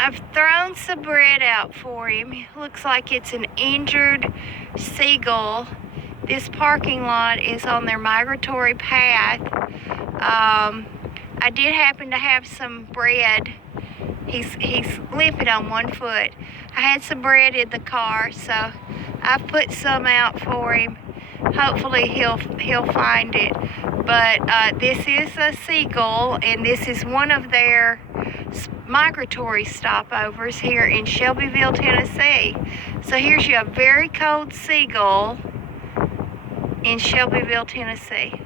I've thrown some bread out for him. Looks like it's an injured seagull. This parking lot is on their migratory path. I did happen to have some bread. He's limping on one foot. I had some bread in the car, so I've put some out for him. Hopefully he'll find it. But this is a seagull, and this is one of their migratory stopovers here in Shelbyville, Tennessee. So here's your very cold seagull in Shelbyville, Tennessee.